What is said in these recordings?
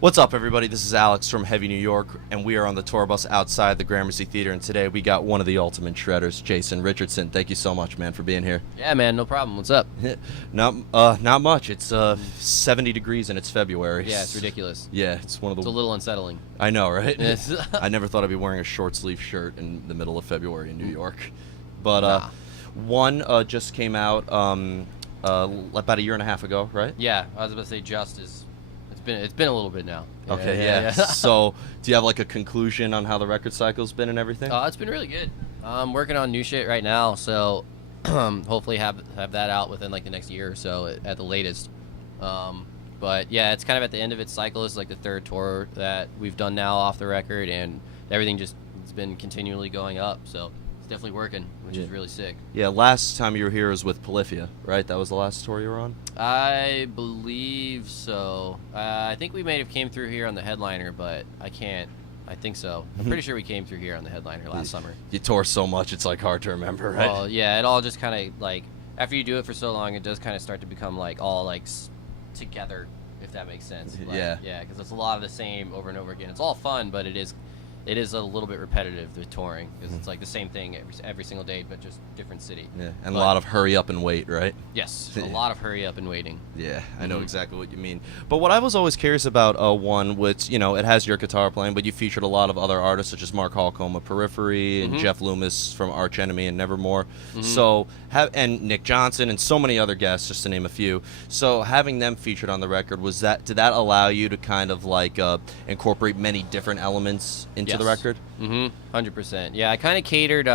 What's up, everybody? This is Alex from Heavy New York, and we are on the tour bus outside the Gramercy Theater. And today we got one of the ultimate shredders, Jason Richardson. Thank you so much, man, for being here. Yeah, man, no problem. What's up? Not much. It's 70 degrees and it's February. Yeah, it's ridiculous. Yeah, it's one of the. It's a little unsettling. I know, right? Yes. I never thought I'd be wearing a short sleeve shirt in the middle of February in New York. But Nah. one just came out about a year and a half ago, right? Yeah, I was about to say it's been a little bit now. Okay, yeah. So, do you have like a conclusion on how the record cycle's been and everything? It's been really good. I'm working on new shit right now, so hopefully have that out within like the next year or so at the latest. But yeah, it's kind of at the end of its cycle. It's like the third tour that we've done now off the record, and everything it's been continually going up. So it's definitely working, which is really sick. Yeah, last time you were here was with Polyphia, right? That was the last tour you were on? I believe so. I think we may have came through here on the headliner, but I think so. I'm pretty sure we came through here on the headliner last summer. You tour so much, it's like hard to remember, right? Well, yeah, it all just kind of like, after you do it for so long, it does kind of start to become like all like together, if that makes sense. Like, yeah. Yeah, because it's a lot of the same over and over again. It's all fun, but it is a little bit repetitive, the touring, because it's like the same thing every single day, but just different city. Yeah, and a lot of hurry up and wait, right? Yes, a lot of hurry up and waiting. Yeah, I know exactly what you mean. But what I was always curious about, one, which, it has your guitar playing, but you featured a lot of other artists, such as Mark Holcomb of Periphery, and Jeff Loomis from Arch Enemy and Nevermore. So, and Nick Johnson, and so many other guests, just to name a few. So, having them featured on the record, did that allow you to kind of like incorporate many different elements into the record? 100%. Yeah, I kind of catered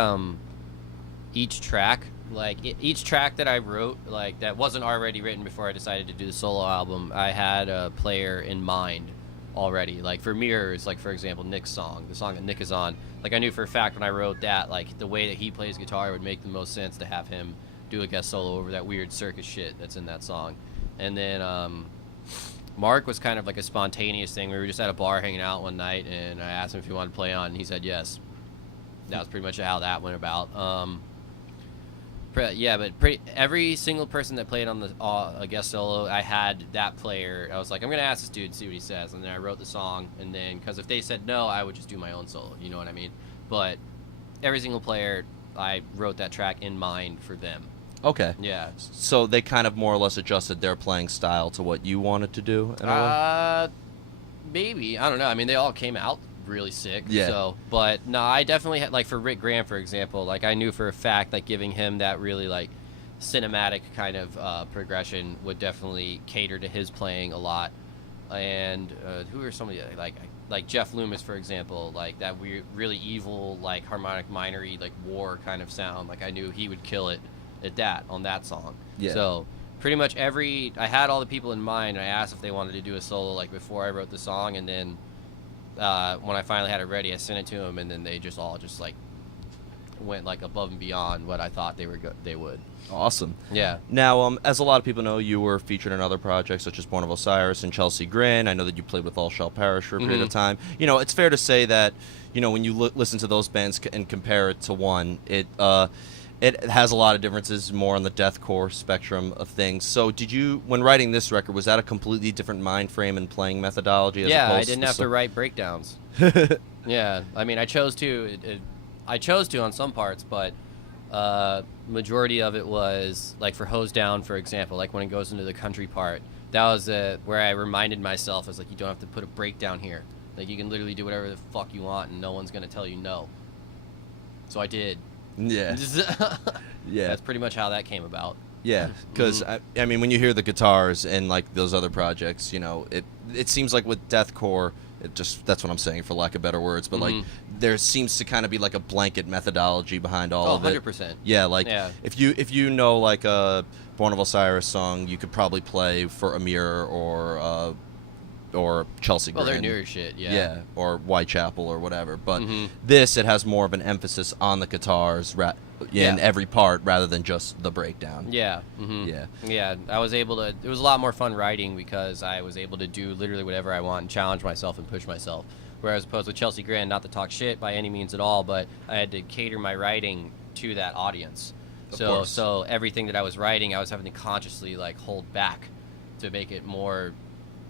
each track. Like each track that I wrote, like that wasn't already written before I decided to do the solo album, I had a player in mind already. Like for Mirrors, like for example, Nick's song, the song that Nick is on. Like I knew for a fact when I wrote that, like the way that he plays guitar would make the most sense to have him do a guest solo over that weird circus shit that's in that song. And then Mark was kind of like a spontaneous thing. We were just at a bar hanging out one night, and I asked him if he wanted to play on, and he said yes. That was pretty much how that went about. Every single person that played on the a guest solo, I had that player. I was like, I'm going to ask this dude and see what he says. And then I wrote the song, and then, because if they said no, I would just do my own solo. You know what I mean? But every single player, I wrote that track in mind for them. Okay. Yeah. So they kind of more or less adjusted their playing style to what you wanted to do? In a way? Maybe. I don't know. I mean, they all came out really sick. Yeah. So, but no, I definitely had, like for Rick Graham, for example, like I knew for a fact, like giving him that really like cinematic kind of progression would definitely cater to his playing a lot. And who are some of the like Jeff Loomis, for example, like that weird, really evil, like harmonic minor-y, like war kind of sound. Like I knew he would kill it at that on that song. Yeah. So pretty much I had all the people in mind. And I asked if they wanted to do a solo like before I wrote the song, and then when I finally had it ready, I sent it to them, and then they just all just like went like above and beyond what I thought they would. Awesome. Yeah. Now, as a lot of people know, you were featured in other projects such as Born of Osiris and Chelsea Grin. I know that you played with All Shall Perish for a period of time. It's fair to say that, when you listen to those bands and compare it to one, it has a lot of differences, more on the deathcore spectrum of things. So when writing this record, was that a completely different mind frame and playing methodology? I didn't have to write breakdowns. Yeah, I mean, I chose to on some parts, but majority of it was, like for Hose Down, for example, like when it goes into the country part, that was where I reminded myself, I was like, you don't have to put a breakdown here. Like, you can literally do whatever the fuck you want, and no one's going to tell you no. So I did. Yeah. Yeah. That's pretty much how that came about. Yeah, because I mean, when you hear the guitars and like those other projects, it seems like with deathcore, that's what I'm saying for lack of better words, but like there seems to kind of be like a blanket methodology behind all of it. 100%. Yeah, like if you know like a Born of Osiris song, you could probably play for Amir or Chelsea Grin. Well, they're newer shit, yeah. Yeah, or Whitechapel or whatever. But it has more of an emphasis on the guitars in every part rather than just the breakdown. Yeah. Yeah, I was able to... It was a lot more fun writing because I was able to do literally whatever I want and challenge myself and push myself. Whereas opposed with Chelsea Grin, not to talk shit by any means at all, but I had to cater my writing to that audience. So everything that I was writing, I was having to consciously like hold back to make it more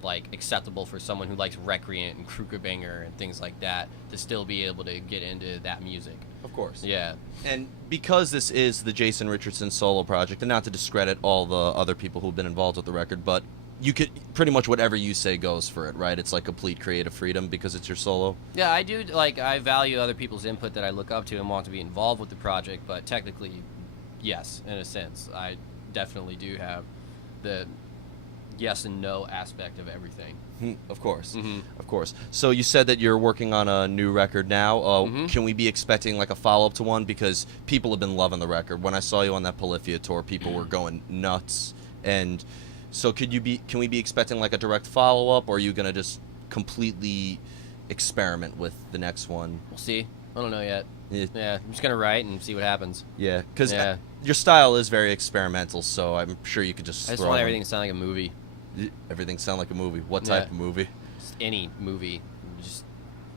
like acceptable for someone who likes Recreant and Krugerbanger and things like that to still be able to get into that music. Of course. Yeah. And because this is the Jason Richardson solo project, and not to discredit all the other people who've been involved with the record, but you could pretty much whatever you say goes for it, right? It's like complete creative freedom because it's your solo. Yeah, I do, like, I value other people's input that I look up to and want to be involved with the project, but technically, yes, in a sense. I definitely do have the yes and no aspect of everything. Of course. Mm-hmm. Of course. So you said that you're working on a new record now. Mm-hmm. Can we be expecting like a follow-up to one? Because people have been loving the record. When I saw you on that Polyphia tour, people were going nuts. And so can we be expecting like a direct follow-up, or are you going to just completely experiment with the next one? We'll see. I don't know yet. Yeah. Yeah, I'm just going to write and see what happens. Yeah, because Yeah. your style is very experimental, so I'm sure you could just I just throw want in- everything to sound like a movie. Everything sound like a movie. What type Yeah. of movie? Just any movie.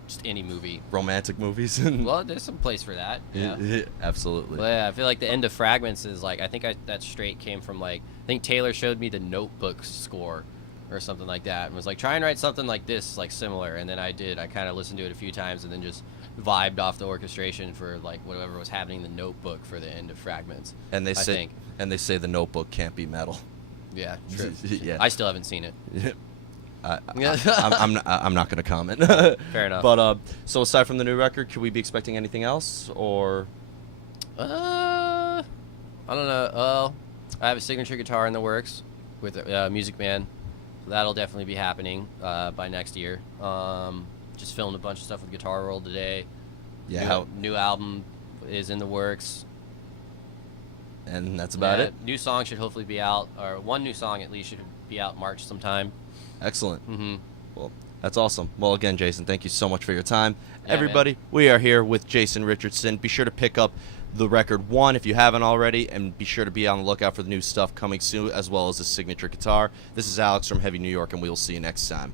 Just any movie. Romantic movies? Well, there's some place for that. Yeah. Absolutely. Well, yeah, I feel like the end of Fragments is like, I think that straight came from like, I think Taylor showed me the Notebook score or something like that and was like, try and write something like this, like similar. And then I did. I kind of listened to it a few times and then just vibed off the orchestration for like whatever was happening in the Notebook for the end of Fragments. And they I say think. the Notebook can't be metal. Yeah, true. Yeah. I still haven't seen it. I'm not going to comment. Fair enough. But so aside from the new record, could we be expecting anything else, or? I don't know. I have a signature guitar in the works with Music Man. That'll definitely be happening by next year. Just filmed a bunch of stuff with Guitar World today. Yeah. New album is in the works. And that's about it. New song should hopefully be out, or one new song at least should be out March sometime. Excellent. Mm-hmm. Well, that's awesome. Well, again, Jason, thank you so much for your time. Yeah, Everybody, man. we are here with Jason Richardson. Be sure to pick up the record 1 if you haven't already, and be sure to be on the lookout for the new stuff coming soon, as well as the signature guitar. This is Alex from Heavy New York, and we will see you next time.